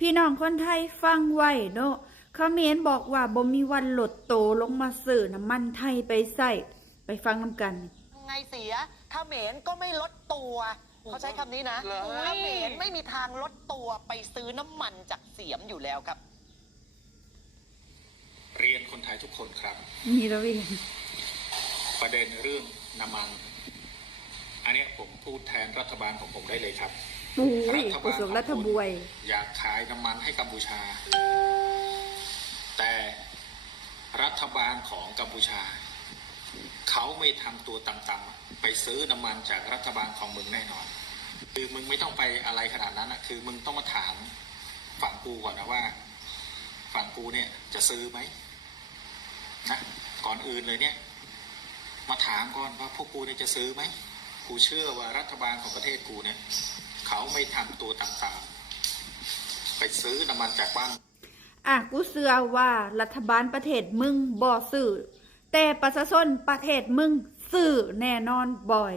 พี่น้องคนไทยฟังไว้เนาะเขมรบอกว่าบ่มีวันลดโตลงมาซื้อน้ำมันไทยไปใส่ไปฟังนำกัน ไงเสียเขมรก็ไม่ลดตัวเขาใช้คำนี้นะเขมรไม่มีทางลดตัวไปซื้อน้ำมันจากเสียมอยู่แล้วครับ เรียนคนไทยทุกคนครับ มีแล้วเอง ประเด็นเรื่องน้ำมัน อันนี้ผมพูดแทนรัฐบาลของผมได้เลยครับ โอ้ยกุศลรัฐบวย อยากขายน้ำมันให้กัมพูชา แต่รัฐบาลของกัมพูชา เขาไม่ทำตัวต่ำๆไปซื้อน้ำมันจากรัฐบาลของมึงแน่นอน คือมึงไม่ต้องไปอะไรขนาดนั้นนะคือมึงต้องมาถามฝั่งกูก่อนนะว่า ฝั่งกูเนี่ยจะซื้อไหมนะก่อนอื่นเลยเนี่ยมาถามก่อนว่าพวกกูเนี่ยจะซื้อไหมกูเชื่อว่ารัฐบาลของประเทศกูเนี่ยเขาไม่ทำตัวต่างๆไปซื้อน้ำมันจากบ้านกูเชื่อว่ารัฐบาลประเทศมึงบ่ซื้อแต่ประชาชนประเทศมึงซื้อแน่นอนบ่อย